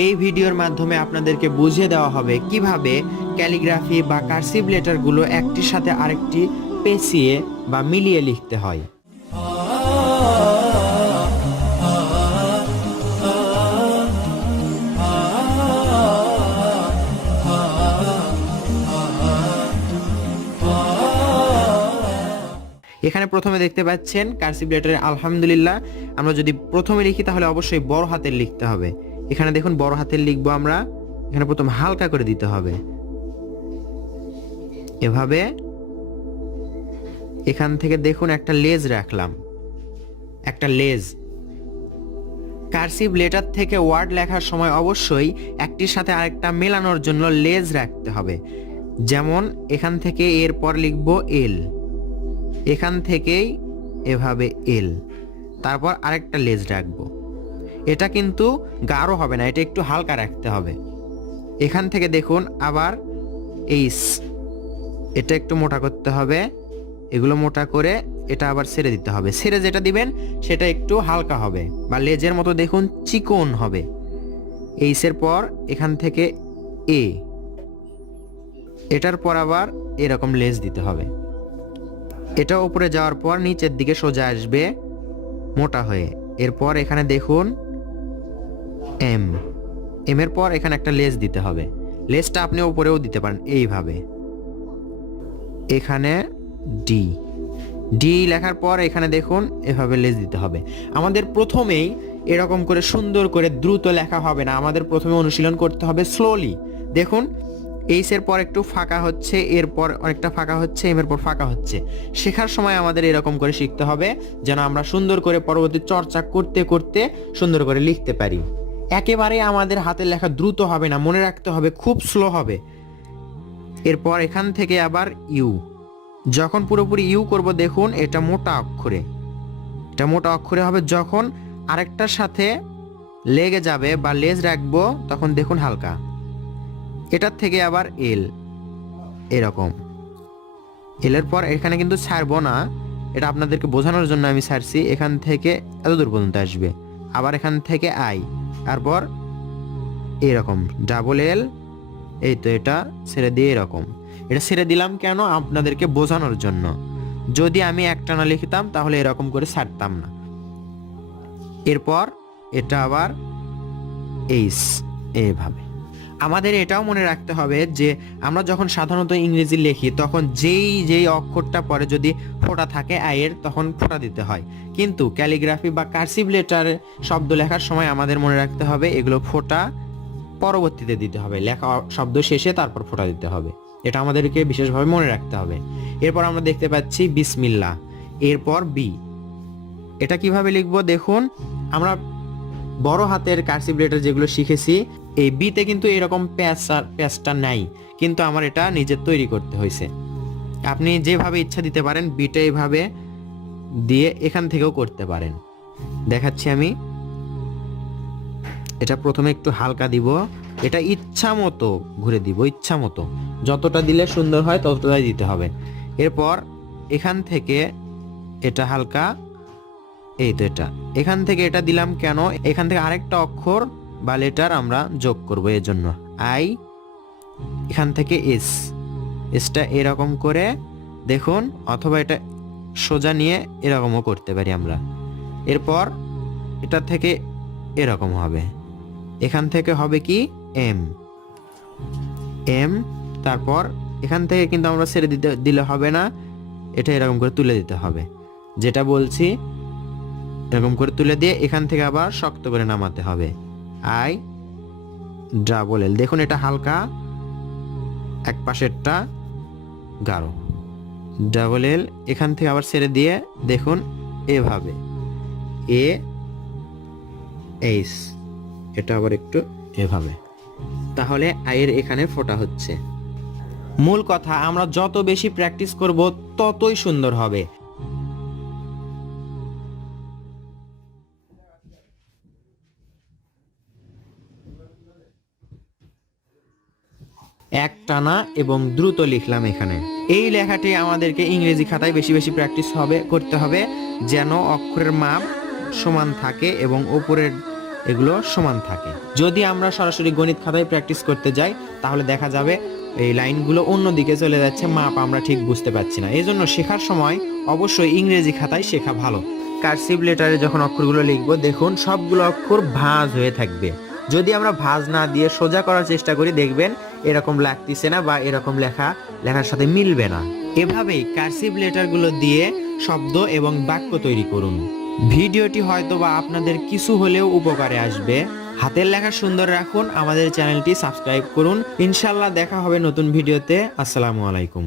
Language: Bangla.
এই ভিডিওর মাধ্যমে আপনাদেরকে বুঝিয়ে দেওয়া হবে কিভাবে ক্যালিগ্রাফি বা কার্সিভ লেটারগুলো একটির সাথে আরেকটি পেঁচিয়ে বা মিলিয়ে লিখতে হয়। এখানে প্রথমে দেখতে পাচ্ছেন কার্সিভ লেটারে আলহামদুলিল্লাহ। আমরা যদি প্রথমে লিখি তাহলে অবশ্যই বড় হাতের লিখতে হবে। এখানে দেখুন বড় হাতের লিখবো আমরা। এখানে প্রথম হালকা করে দিতে হবে এভাবে। এখান থেকে দেখুন একটা লেজ রাখলাম, একটা লেজ। কার্সিভ লেটার থেকে ওয়ার্ড লেখার সময় অবশ্যই একটির সাথে আরেকটা মেলানোর জন্য লেজ রাখতে হবে। যেমন এখান থেকে এরপর লিখবো এল, এখান থেকেই এভাবে এল, তারপর আরেকটা লেজ রাখবো। এটা কিন্তু গাঢ় হবে না, এটা একটু হালকা রাখতে হবে। এখান থেকে দেখুন আবার এইস, এটা একটু মোটা করতে হবে। এগুলো মোটা করে এটা আবার ছেড়ে দিতে হবে। ছেড়ে যেটা দিবেন সেটা একটু হালকা হবে বা লেজের মতো দেখুন চিকন হবে। এইসের পর এখান থেকে এ, এটার পর আবার এরকম লেজ দিতে হবে। এটা উপরে যাওয়ার পর নিচের দিকে সোজা আসবে মোটা হয়ে। এরপর এখানে দেখুন এম, এম এর পর এখানে একটা লেজ দিতে হবে। লেজটা আপনি উপরেও দিতে পারেন এইভাবে। এখানে ডি, ডি লেখার পর এখানে দেখুন এভাবে লেজ দিতে হবে। আমাদের প্রথমেই এরকম করে সুন্দর করে দ্রুত লেখা হবে না, আমাদের প্রথমে অনুশীলন করতে হবে স্লোলি। দেখুন এইসের পর একটু ফাঁকা হচ্ছে, এরপর অনেকটা ফাঁকা হচ্ছে, এম এর পর ফাঁকা হচ্ছে। শেখার সময় আমাদের এরকম করে শিখতে হবে যেন আমরা সুন্দর করে পরবর্তী চর্চা করতে করতে সুন্দর করে লিখতে পারি। একেবারে আমাদের হাতের লেখা দ্রুত হবে না, মনে রাখতে হবে খুব স্লো হবে। এরপর এখান থেকে আবার ইউ, যখন পুরোপুরি ইউ করব দেখুন এটা মোটা অক্ষরে, এটা মোটা অক্ষরে হবে। যখন আরেকটার সাথে লেগে যাবে বা লেজ রাখবো তখন দেখুন হালকা। এটার থেকে আবার এল, এরকম এলের পর এখানে কিন্তু ছাড়বো না, এটা আপনাদেরকে বোঝানোর জন্য আমি ছাড়ছি। এখান থেকে এত দূর পর্যন্ত আসবে, আবার এখান থেকে আই, তারপর এরকম ডাবল এল। এই তো এটা ছেড়ে দিয়ে এরকম, এটা ছেড়ে দিলাম কেন আপনাদেরকে বোঝানোর জন্য। যদি আমি একটানা লিখতাম তাহলে এরকম করে ছাড়তাম না। এরপর এটা আবার এইস, এইভাবে। আমাদের এটাও মনে রাখতে হবে যে আমরা যখন সাধারণত ইংরেজি লিখি তখন যেই অক্ষরটা পরে যদি ফোঁটা থাকে আয়ের তখন ফোঁটা দিতে হয়, কিন্তু ক্যালিগ্রাফি বা কার্সিভ লেটারে শব্দ লেখার সময় আমাদের মনে রাখতে হবে এগুলো ফোঁটা পরবর্তীতে দিতে হবে, লেখা শব্দ শেষে তারপর ফোঁটা দিতে হবে। এটা আমাদেরকে বিশেষভাবে মনে রাখতে হবে। এরপর আমরা দেখতে পাচ্ছি বিসমিল্লাহ, এরপর বি। এটা কিভাবে লিখবো দেখুন, আমরা বড় হাতের কার্সিভ লেটার যেগুলো শিখেছি এই বিতে কিন্তু এরকম প্যাচটা নাই, কিন্তু আমার এটা নিজের তৈরি করতে হয়েছে। আপনি যেভাবে ইচ্ছা দিতে পারেন, বিটা এইভাবে দিয়ে এখান থেকেও করতে পারেন। দেখাচ্ছি আমি। এটা প্রথমে একটু হালকা দিব, এটা ইচ্ছা মতো ঘুরে দিব, ইচ্ছা মতো যতটা দিলে সুন্দর হয় ততটাই দিতে হবে। এরপর এখান থেকে এটা হালকা, এই তো এটা এখান থেকে এটা দিলাম কেন, এখান থেকে আরেকটা অক্ষর বা লেটার আমরা যোগ করব এর জন্য আই, এখান থেকে এস, এসটা এরকম করে দেখুন, অথবা এটা সোজা নিয়ে এরকমও করতে পারি আমরা। এরপর এটা থেকে এরকম হবে, এখান থেকে হবে কি এম, এম। তারপর এখান থেকে কিন্তু আমরা ছেড়ে দিলে হবে না, এটা এরকম করে তুলে দিতে হবে, যেটা বলছি এরকম করে তুলে দিয়ে এখান থেকে আবার শক্ত করে নামাতে হবে আই ডাবল এল। দেখুন এটা হালকা, এক পাশেরটা গাঢ়, ডাবল এল। এখান থেকে আবার ছেড়ে দিয়ে দেখুন এভাবে এ এইস, এটা আবার একটু এভাবে, তাহলে আয়ের এখানে ফোঁটা হচ্ছে। মূল কথা, আমরা যত বেশি প্র্যাকটিস করব ততই সুন্দর হবে। একটানা এবং দ্রুত লিখলাম এখানে। এই লেখাটি আমাদেরকে ইংরেজি খাতায় বেশি বেশি প্র্যাকটিস করতে হবে যেন অক্ষরের মাপ সমান থাকে এবং উপরের এগুলো সমান থাকে। যদি আমরা সরাসরি গণিত খাতায় প্র্যাকটিস করতে যাই তাহলে দেখা যাবে এই লাইনগুলো অন্যদিকে চলে যাচ্ছে, মাপ আমরা ঠিক বুঝতে পারছি না। এই জন্য শেখার সময় অবশ্যই ইংরেজি খাতায় শেখা ভালো। কার্সিভ লেটারে যখন অক্ষরগুলো লিখবো দেখুন সবগুলো অক্ষর ভাঁজ হয়ে থাকবে। যদি আমরা ভাঁজ না দিয়ে সোজা করার চেষ্টা করি দেখবেন এরকম লাগতেছে না বা এরকম লেখার সাথে মিলবে না। এভাবেই কার্সিভ লেটারগুলো দিয়ে শব্দ এবং বাক্য তৈরি করুন। ভিডিওটি হয়তো বা আপনাদের কিছু হলেও উপকারে আসবে। হাতের লেখা সুন্দর রাখুন, আমাদের চ্যানেলটি সাবস্ক্রাইব করুন। ইনশাল্লাহ দেখা হবে নতুন ভিডিওতে। আসসালামু আলাইকুম।